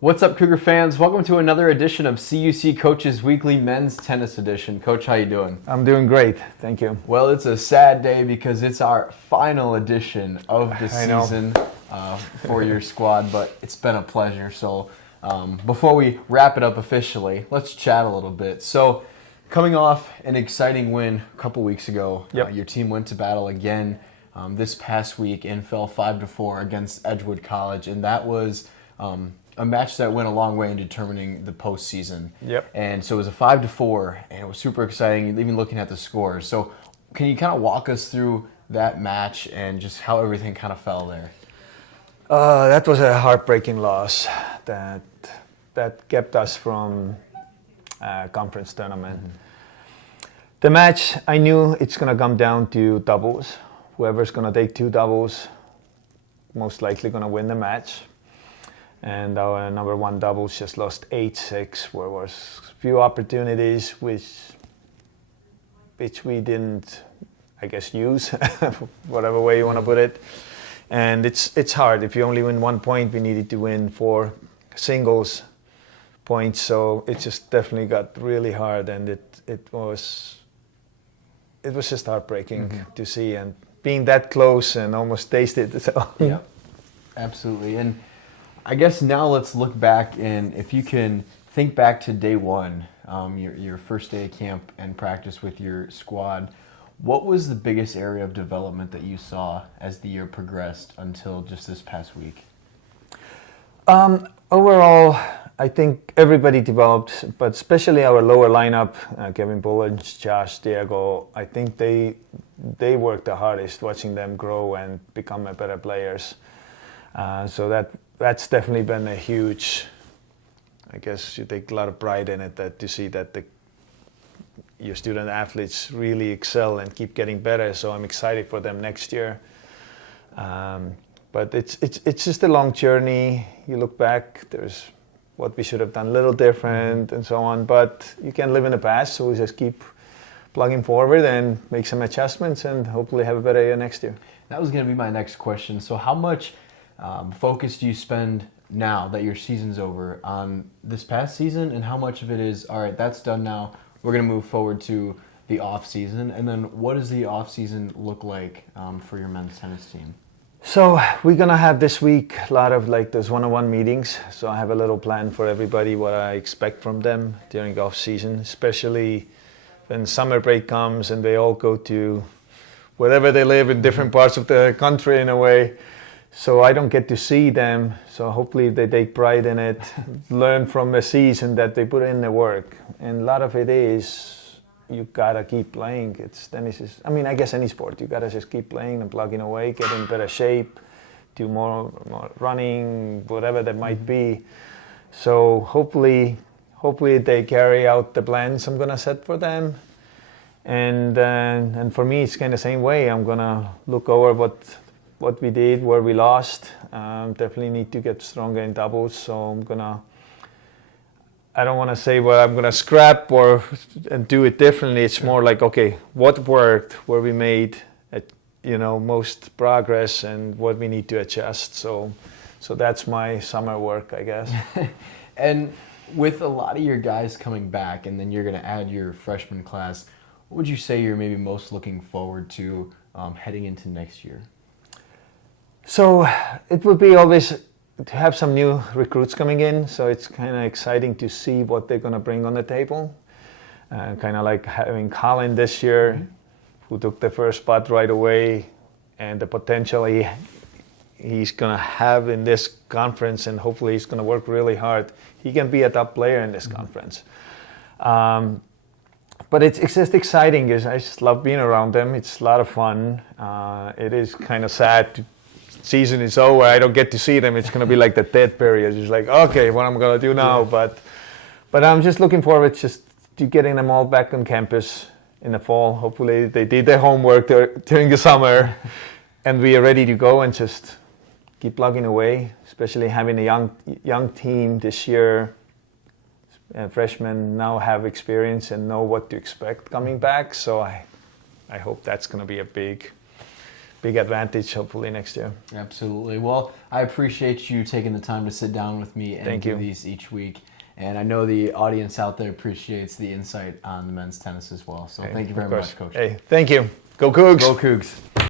What's up, Cougar fans? Welcome to another edition of CUC Coach's Weekly Men's Tennis Edition. Coach, how you doing? I'm doing great, thank you. Well, it's a sad day because it's our final edition of the season for your squad, but it's been a pleasure. So before we wrap it up officially, let's chat a little bit. So coming off an exciting win a couple weeks ago, your team went to battle again this past week and fell 5-4 against Edgewood College, and that was a match that went a long way in determining the postseason. And so it was a 5-4, and it was super exciting, even looking at the scores. So can you kind of walk us through that match and just how everything kind of fell there? That was a heartbreaking loss that kept us from conference tournament. The match, I knew it's going to come down to doubles. Whoever's going to take two doubles, most likely going to win the match. And our number one doubles just lost 8-6, where was a few opportunities which we didn't, I guess, use, whatever way you want to put it. And it's hard. If you only win 1 point, we needed to win 4 singles points. So it just definitely got really hard, and it was just heartbreaking to see, and being that close and almost tasted. So. Yeah, absolutely. And I guess now let's look back, and if you can think back to day one, your first day of camp and practice with your squad, what was the biggest area of development that you saw as the year progressed until just this past week? Overall, I think everybody developed, but especially our lower lineup, Kevin Bullens, Josh, Diego, I think they worked the hardest, watching them grow and become better players. So that's definitely been a huge, I guess you take a lot of pride in it, that to see that your student athletes really excel and keep getting better. So I'm excited for them next year. But it's just a long journey. You look back, there's what we should have done a little different and so on. But you can't live in the past, so we just keep plugging forward and make some adjustments and hopefully have a better year next year. That was going to be my next question. So how much focus do you spend now that your season's over on this past season, and how much of it is, all right, that's done now, we're going to move forward to the off season? And then what does the off season look like for your men's tennis team? So we're going to have this week a lot of those one-on-one meetings. So I have a little plan for everybody, what I expect from them during off season, especially when summer break comes and they all go to wherever they live in different parts of the country in a way. So I don't get to see them. So hopefully they take pride in it, learn from the season that they put in the work. And a lot of it is you gotta keep playing. Tennis is, I guess any sport, you gotta just keep playing and plugging away, get in better shape, do more running, whatever that might be. So hopefully they carry out the plans I'm gonna set for them. And for me, it's kind of the same way. I'm gonna look over what we did, where we lost. Definitely need to get stronger in doubles. So I don't want to say what I'm gonna scrap and do it differently. It's more like, okay, what worked, where we made most progress, and what we need to adjust. So that's my summer work, I guess. And with a lot of your guys coming back, and then you're gonna add your freshman class, what would you say you're maybe most looking forward to heading into next year? So it would be always to have some new recruits coming in. So it's kind of exciting to see what they're going to bring on the table. Kind of like having Colin this year, who took the first spot right away, and the potential he's going to have in this conference, and hopefully he's going to work really hard. He can be a top player in this conference. But it's just exciting. I just love being around them. It's a lot of fun. It is kind of sad season is over, I don't get to see them. It's going to be like the dead period. It's like, okay, what am I going to do now? But I'm just looking forward just to getting them all back on campus in the fall. Hopefully they did their homework during the summer and we are ready to go and just keep plugging away, especially having a young team this year. Freshmen now have experience and know what to expect coming back. So I hope that's going to be a big advantage hopefully next year. Absolutely. Well, I appreciate you taking the time to sit down with me and Thank do you. these each week. And I know the audience out there appreciates the insight on the men's tennis as well. So thank you very much, Coach. Hey, thank you. Go Cougs! Go Cougs!